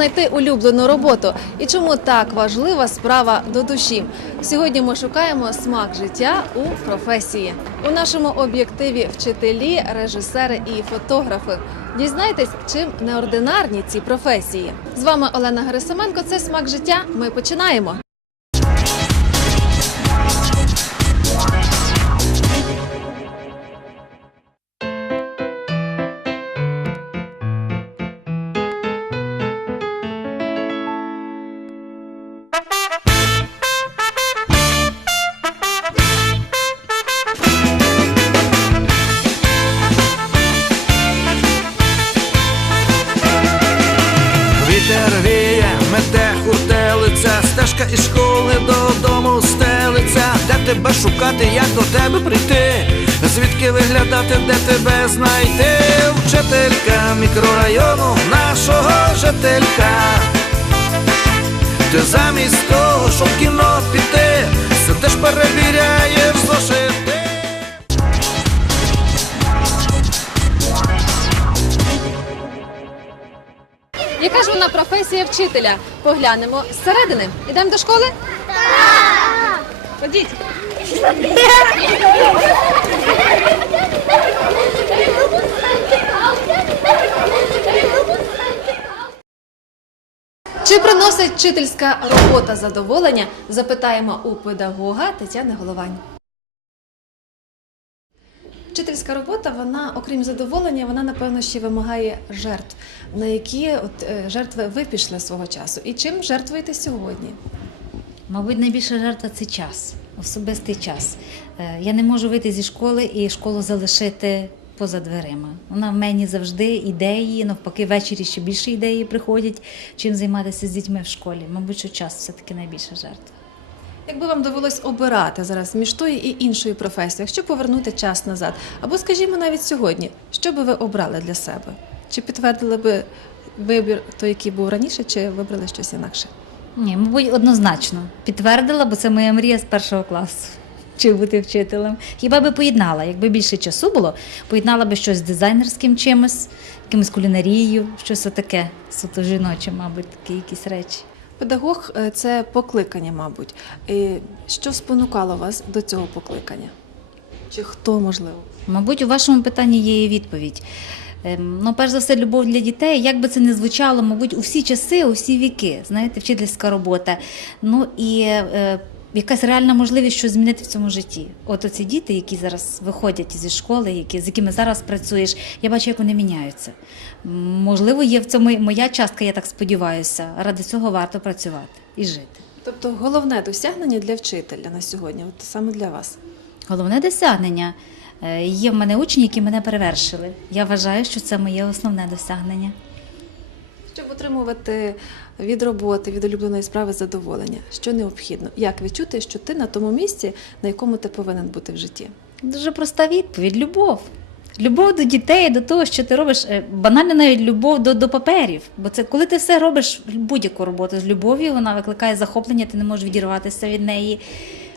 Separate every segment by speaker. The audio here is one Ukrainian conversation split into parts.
Speaker 1: Знайти улюблену роботу і чому так важлива справа до душі? Сьогодні ми шукаємо смак життя у професії. У нашому об'єктиві вчителі, режисери і фотографи. Дізнайтесь, чим неординарні ці професії. З вами Олена Герасименко. Це смак життя. Ми починаємо.
Speaker 2: Нашого. Ти замість того, щоб в кіно піти, сидиш перевіряєш зошити.
Speaker 1: Яка ж вона професія вчителя? Поглянемо зсередини. Ідемо до школи? Так! Ходіть. Чи приносить вчительська робота задоволення? Запитаємо у педагога Тетяни Головань. Вчительська робота, вона, окрім задоволення, вона напевно ще вимагає жертв, на які от, е, жертви ви пішли свого часу. І чим жертвуєте сьогодні?
Speaker 3: Мабуть, найбільша жертва це час, особистий час. Е, Я не можу вийти зі школи і школу залишити поза дверима. Вона в мені завжди ідеї, навпаки, ввечері ще більше ідеї приходять, чим займатися з дітьми в школі. Мабуть, що час все-таки найбільша жертва.
Speaker 1: Якби вам довелось обирати зараз між тою і іншою професією, якщо повернути час назад, або, скажімо, навіть сьогодні, що би ви обрали для себе? Чи підтвердили би вибір той, який був раніше, чи вибрали щось інакше?
Speaker 3: Ні, мабуть, однозначно підтвердила, бо це моя мрія з першого класу. Чи бути вчителем? Хіба би поєднала? Якби більше часу було, поєднала би щось з дизайнерським чимось, якимось кулінарією, щось таке, суто жіноче, мабуть, такі якісь речі.
Speaker 1: Педагог е, це покликання, мабуть. І Що спонукало вас до цього покликання? Чи хто можливо?
Speaker 3: Мабуть, у вашому питанні є і відповідь. Ем, Ну, перш за все, любов для дітей, як би це не звучало, мабуть, у всі часи, у всі віки, знаєте, вчительська робота. Ну і е, якась реальна можливість щось змінити в цьому житті. От оці діти, які зараз виходять зі школи, які, з якими зараз працюєш, я бачу, як вони міняються. Можливо, є в цьому моя частка, я так сподіваюся. Ради цього варто працювати і жити.
Speaker 1: Тобто головне досягнення для вчителя на сьогодні, от саме для вас.
Speaker 3: Головне досягнення. Е, Є в мене учні, які мене перевершили. Я вважаю, що це моє основне досягнення.
Speaker 1: Отримувати від роботи, від улюбленої справи задоволення, що необхідно? Як відчути, що ти на тому місці, на якому ти повинен бути в житті?
Speaker 3: Дуже проста відповідь: любов. Любов до дітей, до того, що ти робиш, е, банально навіть любов до, до паперів. Бо це коли ти все робиш будь-яку роботу з любов'ю, вона викликає захоплення, ти не можеш відірватися від неї,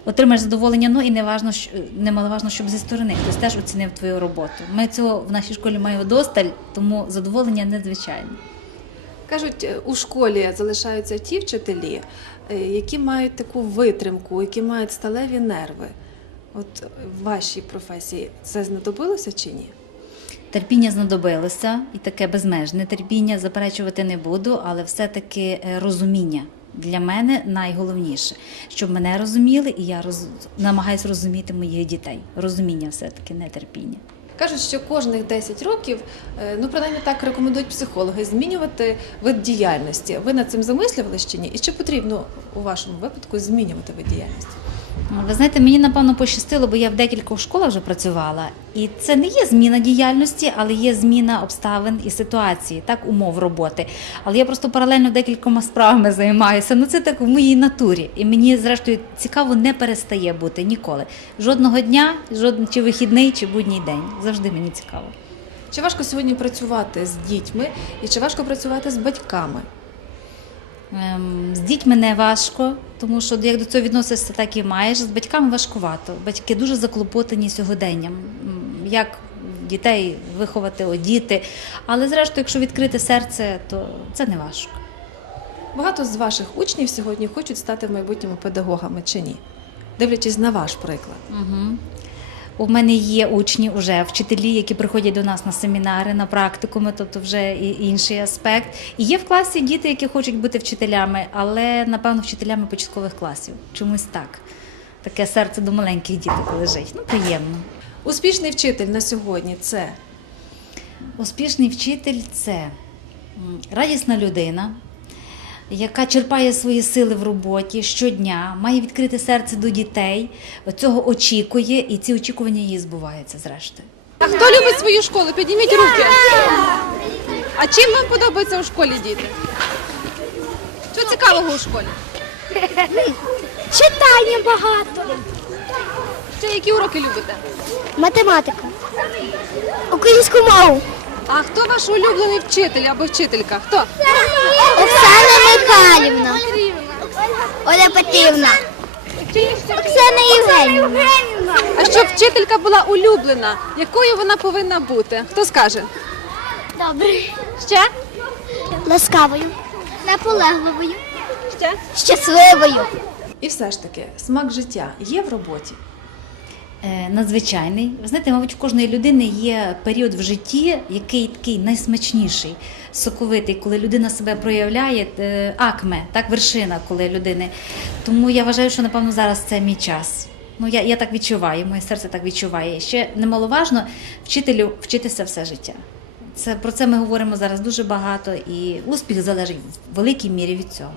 Speaker 3: отримаєш задоволення. Ну і не важно, що немаловажно, щоб зі сторони хтось теж оцінив твою роботу. Ми цього в нашій школі маємо досталь, тому задоволення надзвичайне.
Speaker 1: Кажуть, е, у школі залишаються ті вчителі, е, які мають таку витримку, які мають сталеві нерви. От в вашій професії це знадобилося чи ні?
Speaker 3: Терпіння знадобилося, і таке безмежне терпіння заперечувати не буду, але все-таки е, розуміння для мене найголовніше, щоб мене розуміли, і я роз... намагаюся розуміти моїх дітей. Розуміння все-таки не терпіння.
Speaker 1: Кажуть, що кожних 10 років, е, ну принаймні так рекомендують психологи, змінювати вид діяльності. Ви над цим замислювали чи ні? І чи потрібно у вашому випадку змінювати вид діяльності?
Speaker 3: Ви знаєте, мені напевно пощастило, бо я в декількох школах вже працювала, і це не є зміна діяльності, але є зміна обставин і ситуації, так умов роботи. Але я просто паралельно декількома справами займаюся. Ну це так в моїй натурі. І мені, зрештою, цікаво не перестає бути ніколи. Жодного дня, жоден чи вихідний, чи будній день. Завжди мені цікаво.
Speaker 1: Чи важко сьогодні працювати з дітьми і чи важко працювати з батьками?
Speaker 3: Ем, З дітьми не важко, тому що як до цього відносишся, так і маєш. З батьками важкувато. Батьки дуже заклопотані сьогоденням. Як дітей виховати, одіти. Але зрештою, якщо відкрити серце, то це не важко.
Speaker 1: Багато з ваших учнів сьогодні хочуть стати в майбутньому педагогами чи ні? Дивлячись на ваш приклад.
Speaker 3: Угу. У мене є учні, вже вчителі, які приходять до нас на семінари, на практикуми, тобто вже інший аспект. І є в класі діти, які хочуть бути вчителями, але напевно вчителями початкових класів. Чомусь так. Таке серце до маленьких діток лежить. Ну, приємно.
Speaker 1: Успішний вчитель на сьогодні це
Speaker 3: Успішний вчитель це радісна людина, яка черпає свої сили в роботі щодня, має відкрите серце до дітей, цього очікує, і ці очікування її збуваються зрештою.
Speaker 1: А хто любить свою школу? Підніміть руки. А чим вам подобається у школі діти? Що цікавого у школі?
Speaker 4: Читання багато.
Speaker 1: Ще які уроки любите?
Speaker 4: Математика. Українську мову.
Speaker 1: А хто ваш улюблений вчитель або вчителька? Хто?
Speaker 4: Оксана Михайлівна. Оля Петрівна. Оксана Євгенівна.
Speaker 1: А щоб вчителька була улюблена, якою вона повинна бути? Хто скаже?
Speaker 4: Добре. Ще? Ласкавою. Наполегливою.
Speaker 1: Ще?
Speaker 4: Щасливою.
Speaker 1: І все ж таки, смак життя є в роботі.
Speaker 3: Е, Надзвичайний. Ви знаєте, мабуть, у кожної людини є період в житті, який такий найсмачніший, соковитий, коли людина себе проявляє, е, акме, так, вершина, коли людини. Тому я вважаю, що напевно зараз це мій час. Ну, я, я так відчуваю, моє серце так відчуває. Ще немаловажно вчителю вчитися все життя. Це про це ми говоримо зараз дуже багато, і успіх залежить в великій мірі від цього.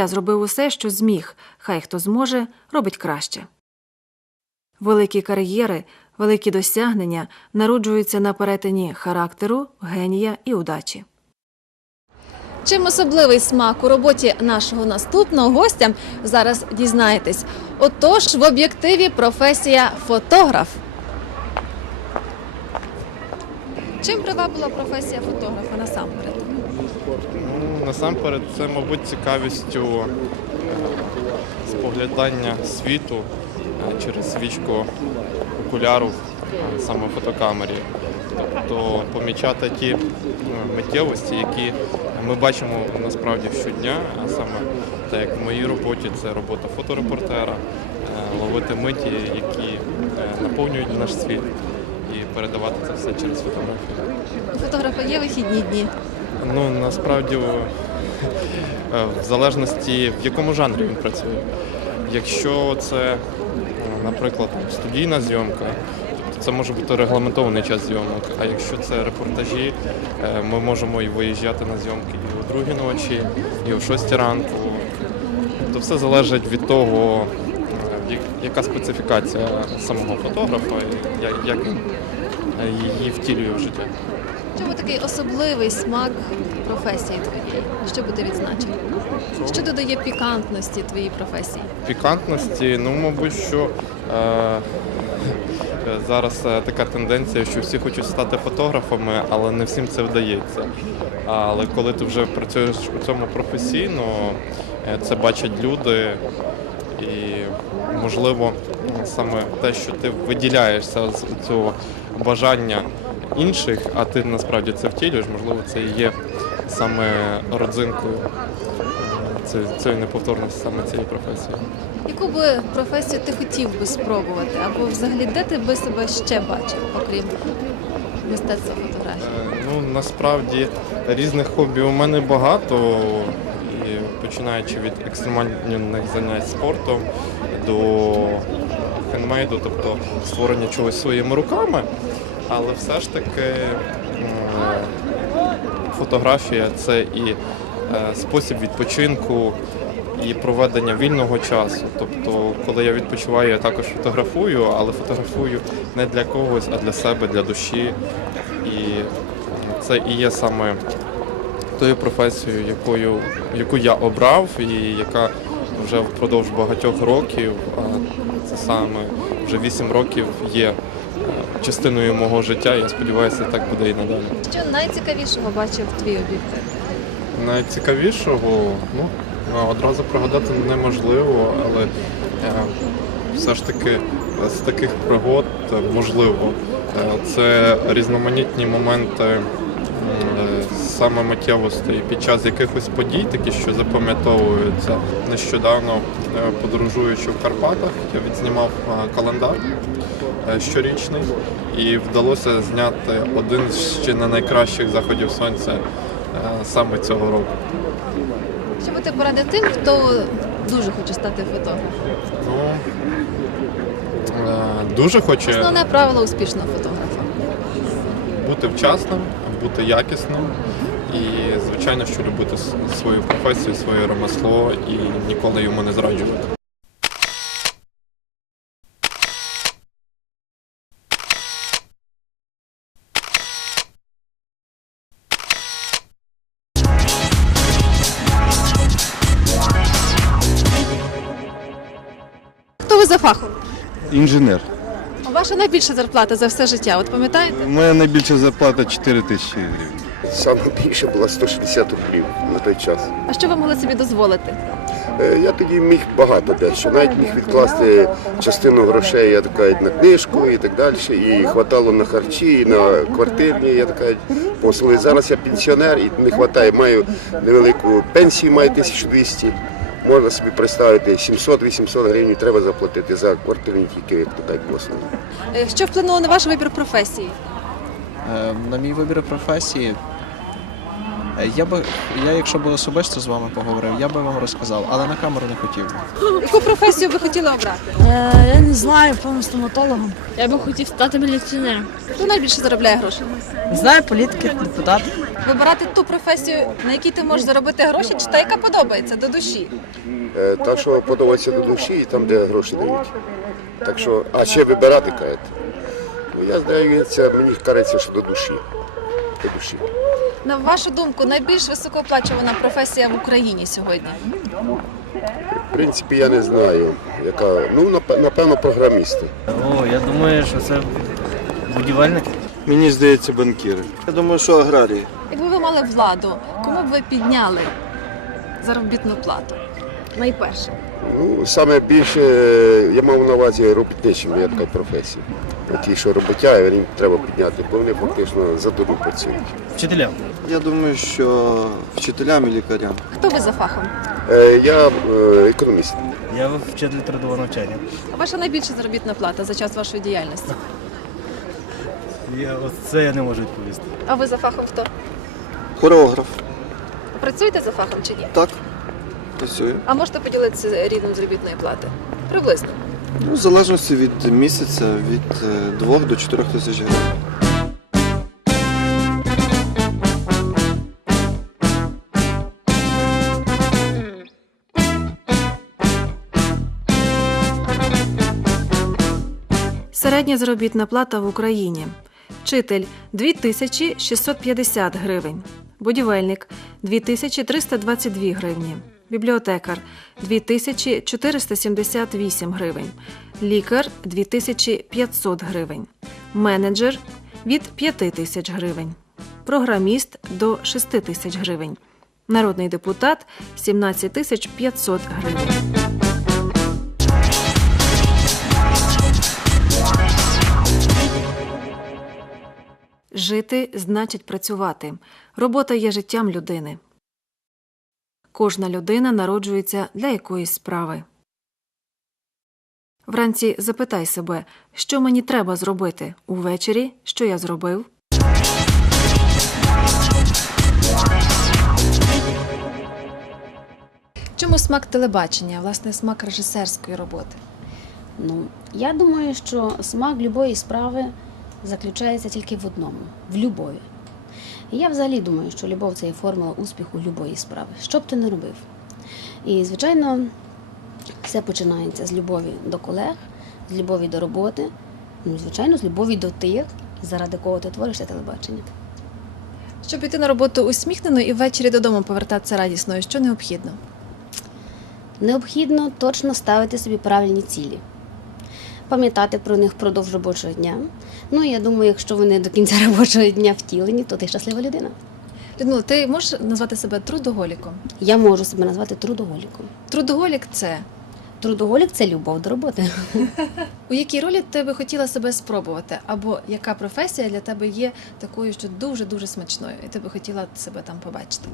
Speaker 5: Я зробив усе, що зміг, хай хто зможе, робить краще. Великі кар'єри, великі досягнення народжуються на перетині характеру, генія і удачі.
Speaker 1: Чим особливий смак у роботі нашого наступного гостя зараз дізнаєтесь. Отож, в об'єктиві професія фотограф. Чим привабила професія фотографа насамперед?
Speaker 6: Насамперед, це, мабуть, цікавістю е, споглядання світу е, через свічку окуляру, а саме фотокамері. Тобто помічати ті е, миттєвості, які ми бачимо насправді щодня, а саме так як в моїй роботі це робота фоторепортера, е, ловити миті, які е, наповнюють наш світ, і передавати це все через фотографію.
Speaker 1: У фотографа є вихідні дні.
Speaker 6: Ну насправді е, в залежності в якому жанрі він працює. Якщо це, е, наприклад, студійна зйомка, тобто це може бути регламентований час зйомок. А якщо це репортажі, е, ми можемо і виїжджати на зйомки і о другій ночі, і о шостій ранку. Тобто все залежить від того, яка специфікація самого фотографа, і як- він її втілює в життя.
Speaker 1: Чому такий особливий смак професії твоєї? Що би ти відзначив? Що додає пікантності твоїй професії?
Speaker 6: пікантності, ну, мабуть, що е, зараз е, така тенденція, що всі хочуть стати фотографами, але не всім це вдається. Але коли ти вже працюєш у цьому професійно, е, це бачать люди, і можливо саме те, що ти виділяєшся з цього бажання інших, а ти насправді це втілюєш, можливо, це і є саме родзинкою цієї неповторності саме цієї професії.
Speaker 1: Яку би професію ти хотів би спробувати? Або взагалі де ти би себе ще бачив, окрім мистецтва фотографії?
Speaker 6: Е, Ну насправді різних хобі у мене багато, і починаючи від екстремальних занять спортом до хендмейду, тобто створення чогось своїми руками. Але все ж таки фотографія це і е, спосіб відпочинку, і проведення вільного часу. Тобто, коли я відпочиваю, я також фотографую, але фотографую не для когось, а для себе, для душі. І це і є саме тою професією, якою, яку я обрав, і яка вже впродовж багатьох років, а це саме вже 8 років є е, частиною мого життя. Я сподіваюся, так буде і надалі.
Speaker 1: Що найцікавішого бачив твій об'єктив?
Speaker 6: Найцікавішого, ну одразу пригадати неможливо, але е, все ж таки з таких пригод е, можливо. Е, Це різноманітні моменти саме миттєвостей під час якихось подій, такі, що запам'ятовуються. Нещодавно подорожуючи в Карпатах, я відзнімав календар щорічний і вдалося зняти один з ще не найкращих заходів сонця е, саме цього року.
Speaker 1: Що би ти порадив тим, хто дуже хоче стати фотографом?
Speaker 6: Ну, е, дуже хоче
Speaker 1: Основне правило успішного фотографа.
Speaker 6: бути вчасним, бути якісним і, звичайно, що любити свою професію, своє ремесло і ніколи йому не зраджувати.
Speaker 1: Фахом?
Speaker 7: Інженер.
Speaker 1: Ваша найбільша зарплата за все життя, от пам'ятаєте?
Speaker 7: У мене найбільша зарплата 4 тисячі гривень.
Speaker 8: Саме більше була 160 рублів на той час.
Speaker 1: А що ви могли собі дозволити?
Speaker 8: Е, Я тоді міг багато дещо. Навіть міг відкласти частину грошей, я така на книжку і так далі. І хватало на харчі, і на квартирні, я така послуги. Зараз я пенсіонер і не вистачає. Маю невелику пенсію, маю 1200. Можна собі представити, 700-800 гривень треба заплатити за квартирні тільки як послуги.
Speaker 1: Е, Що вплинуло на ваш вибір професії?
Speaker 9: Е, На мій вибір професії. Е, Я би, я, якщо б особисто з вами поговорив, я би вам розказав, але на камеру не хотів.
Speaker 1: Яку професію ви хотіли обрати?
Speaker 10: Е, я не знаю, певно, стоматологом. Я би хотів стати міліціонером.
Speaker 1: Хто найбільше заробляє грошей?
Speaker 10: Не знаю, політики, депутат.
Speaker 1: Вибирати ту професію, на якій ти можеш заробити гроші, чи та, яка подобається до душі.
Speaker 8: Е, Та, що подобається до душі і там, де гроші дають. Так що, а ще вибирати кажете. Ну, я здається, мені кажеться, що до душі. До душі.
Speaker 1: На вашу думку, найбільш високооплачувана професія в Україні сьогодні?
Speaker 8: В принципі, я не знаю, яка. Ну, напевно, програмісти.
Speaker 11: О, я думаю, що це будівельники.
Speaker 7: Мені здається, банкіри.
Speaker 8: Я думаю, що аграрії.
Speaker 1: Якби ви мали владу, кому б ви підняли заробітну плату? Найперше.
Speaker 8: Ну, саме більше я мав на увазі робітничим, є така професія. Ті, що роботяги, їм треба підняти, бо вони фактично за дуру працюють.
Speaker 11: Вчителям.
Speaker 7: Я думаю, що вчителям і лікарям.
Speaker 1: Хто ви за фахом?
Speaker 8: Е, Я е, економіст.
Speaker 11: Я вчитель трудового навчання.
Speaker 1: А ваша найбільша заробітна плата за час вашої діяльності?
Speaker 11: Я, це я не можу відповісти.
Speaker 1: А ви за фахом хто?
Speaker 7: Хореограф.
Speaker 1: Працюєте за фахом чи ні?
Speaker 7: Так. Працюю.
Speaker 1: А можете поділитися рівнем заробітної плати? Приблизно.
Speaker 7: Ну, в залежності від місяця, від 2 до 4 тисяч гривень.
Speaker 5: Середня заробітна плата в Україні. Вчитель 2650 гривень. Будівельник 2322 гривні. Бібліотекар 2478 гривень. Лікар 2500 гривень. Менеджер від 5000 гривень. Програміст до 6000 гривень. Народний депутат 17500 гривень. Жити значить працювати. Робота є життям людини. Кожна людина народжується для якоїсь справи. Вранці запитай себе, що мені треба зробити увечері, що я зробив.
Speaker 1: Чому смак телебачення, власне, смак режисерської роботи?
Speaker 12: Ну, я думаю, що смак любої справи заключається тільки в одному в любові. І я взагалі думаю, що любов це є формула успіху любої справи, що б ти не робив. І, звичайно, все починається з любові до колег, з любові до роботи, ну, звичайно, з любові до тих, заради кого ти твориш це телебачення.
Speaker 1: Щоб піти на роботу усміхненою і ввечері додому повертатися радісною, що необхідно?
Speaker 12: необхідно точно ставити собі правильні цілі, пам'ятати про них впродовж робочого дня. Ну, я думаю, якщо вони до кінця робочого дня втілені, то ти щаслива людина.
Speaker 1: Людмила, ти можеш назвати себе трудоголіком?
Speaker 12: Я можу себе назвати трудоголіком.
Speaker 1: Трудоголік це
Speaker 12: Трудоголік це любов до роботи.
Speaker 1: у якій ролі ти би хотіла себе спробувати? Або яка професія для тебе є такою, що дуже дуже смачною, і ти би хотіла себе там побачити?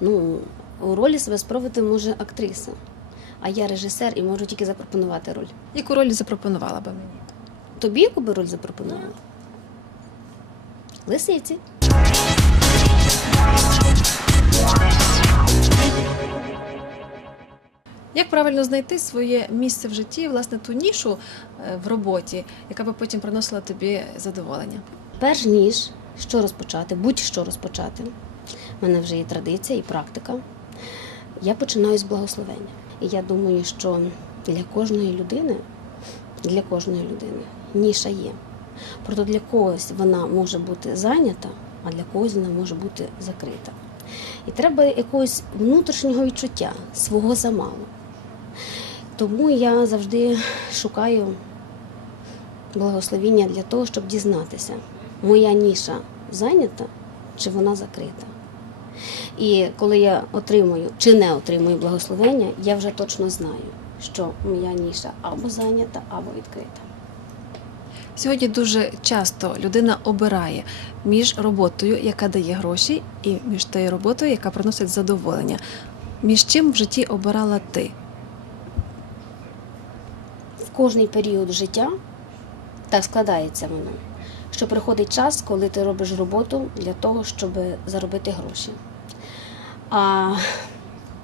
Speaker 12: Ну, у ролі себе спробувати може актриса. А я режисер і можу тільки запропонувати роль.
Speaker 1: Яку роль запропонувала би мені?
Speaker 12: Тобі яку би роль запропонувала? Лисиці.
Speaker 1: Як правильно знайти своє місце в житті, власне, ту нішу е, в роботі, яка би потім приносила тобі задоволення?
Speaker 12: Перш ніж що розпочати, будь-що розпочати. У мене вже є традиція і практика. Я починаю з благословення. І я думаю, що для кожної людини, для кожної людини ніша є. Проте для когось вона може бути зайнята, а для когось вона може бути закрита. І треба якогось внутрішнього відчуття, свого замалу. Тому я завжди шукаю благословіння для того, щоб дізнатися, моя ніша зайнята чи вона закрита. І коли я отримую чи не отримую благословення, я вже точно знаю, що моя ніша або зайнята, або відкрита.
Speaker 1: Сьогодні дуже часто людина обирає між роботою, яка дає гроші, і між тією роботою, яка приносить задоволення. Між чим в житті обирала ти?
Speaker 12: В кожний період життя так складається воно, що приходить час, коли ти робиш роботу для того, щоб заробити гроші. А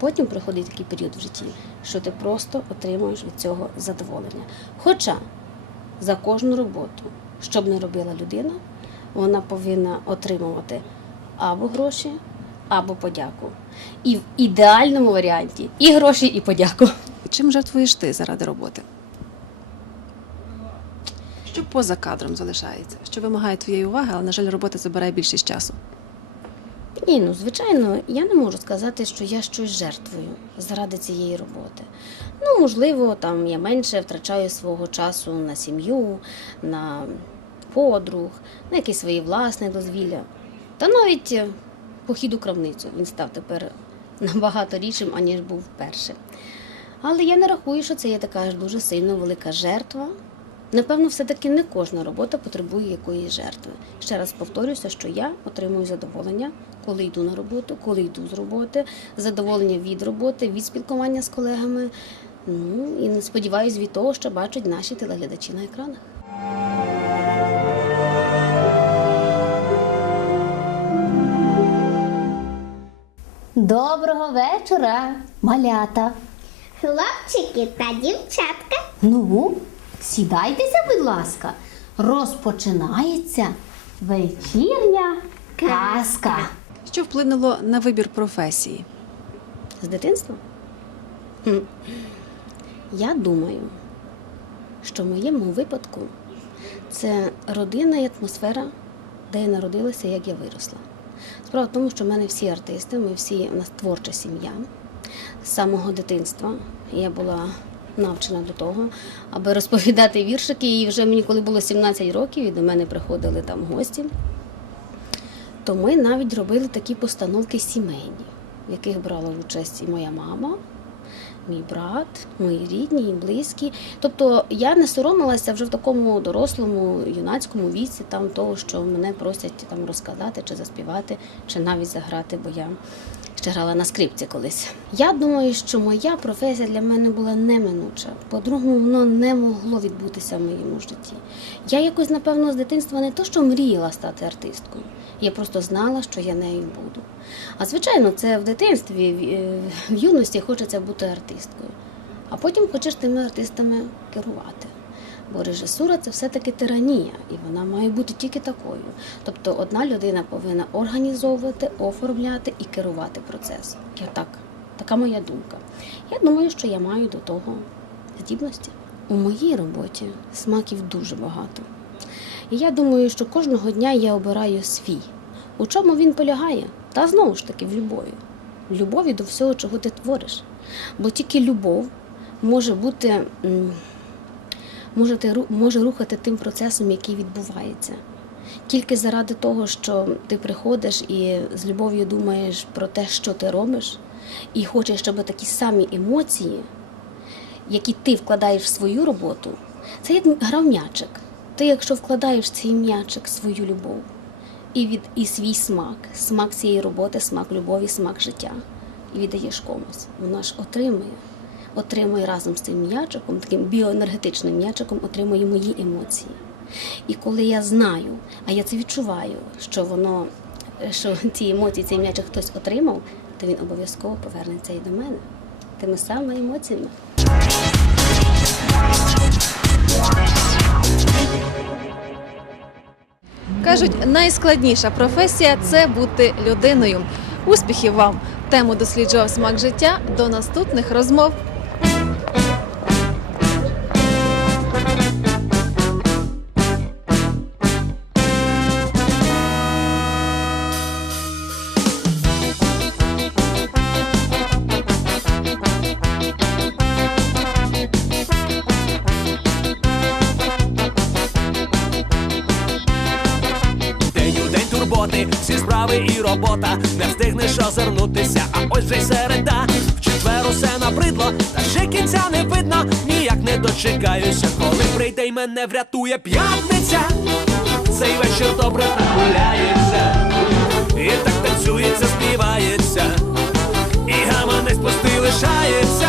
Speaker 12: потім приходить такий період в житті, що ти просто отримуєш від цього задоволення. Хоча за кожну роботу, що б не робила людина, вона повинна отримувати або гроші, або подяку. І в ідеальному варіанті і гроші, і подяку.
Speaker 1: Чим жертвуєш ти заради роботи? Що поза кадром залишається? Що вимагає твоєї уваги, але, на жаль, робота забирає більшість часу.
Speaker 12: Ні, ну звичайно, я не можу сказати, що я щось жертвую заради цієї роботи. Ну, можливо, там я менше втрачаю свого часу на сім'ю, на подруг, на якісь свої власне дозвілля. Та навіть е, похід у крамницю він став тепер набагато рідшим, аніж був вперше. Але я не рахую, що це є така аж дуже сильно велика жертва. Напевно, все-таки не кожна робота потребує якоїсь жертви. Ще раз повторюся, що я отримую задоволення, коли йду на роботу, коли йду з роботи, задоволення від роботи, від спілкування з колегами. Ну і сподіваюся від того, що бачать наші телеглядачі на екранах.
Speaker 4: Доброго вечора, малята. Хлопчики та дівчатка.
Speaker 12: Ну, сідайтеся, будь ласка. Розпочинається вечірня казка.
Speaker 1: Що вплинуло на вибір професії?
Speaker 12: З дитинства? Я думаю, що в моєму випадку це родина і атмосфера, де я народилася, як я виросла. Справа в тому, що в мене всі артисти, ми всі у нас творча сім'я. З самого дитинства я була навчена до того, аби розповідати віршики. І вже мені, коли було 17 років, і до мене приходили там гості, то ми навіть робили такі постановки сімейні, в яких брала участь і моя мама, мій брат, мої рідні і близькі. Тобто я не соромилася вже в такому дорослому юнацькому віці там того, що мене просять там розказати чи заспівати, чи навіть заграти, бо я ще грала на скрипці колись. Я думаю, що моя професія для мене була неминуча. По-другому, воно не могло відбутися в моєму житті. Я якось, напевно, з дитинства не то, що мріяла стати артисткою. Я просто знала, що я нею буду. А звичайно, це в дитинстві, в- е, юності хочеться бути артисткою. А потім хочеш тими артистами керувати. Бо режисура це все-таки тиранія, і вона має бути тільки такою. Тобто одна людина повинна організовувати, оформляти і керувати процесом. Я так, така моя думка. Я думаю, що я маю до того здібності. У моїй роботі смаків дуже багато. І я думаю, що кожного дня я обираю свій. У чому він полягає? Та знову ж таки в любові. В любові до всього, чого ти твориш. Бо тільки любов може бути, може, ти ру- може рухати тим процесом, який відбувається. Тільки заради того, що ти приходиш і з любов'ю думаєш про те, що ти робиш, і хочеш, щоб такі самі емоції, які ти вкладаєш в свою роботу, це як гра м'ячик. Ти, якщо вкладаєш в цей м'ячик свою любов і, від, і свій смак, смак цієї роботи, смак любові, смак життя, і віддаєш комусь, воно ж отримує. Отримує разом з цим м'ячиком, таким біоенергетичним м'ячиком, отримує мої емоції. І коли я знаю, а я це відчуваю, що воно, що ці емоції, цей м'ячик хтось отримав, то він обов'язково повернеться і до мене тими самими емоціями.
Speaker 1: Кажуть, найскладніша професія це бути людиною. Успіхів вам! Тему досліджував смак життя. До наступних розмов.
Speaker 2: Справи і робота, не встигнеш озирнутися, а ось же й середа. В четвер усе набридло, та ще кінця не видно, ніяк не дочекаюся, коли прийде й мене врятує п'ятниця. Цей вечір добре гуляється, і так танцюється, співається, і гаманець пустий лишається.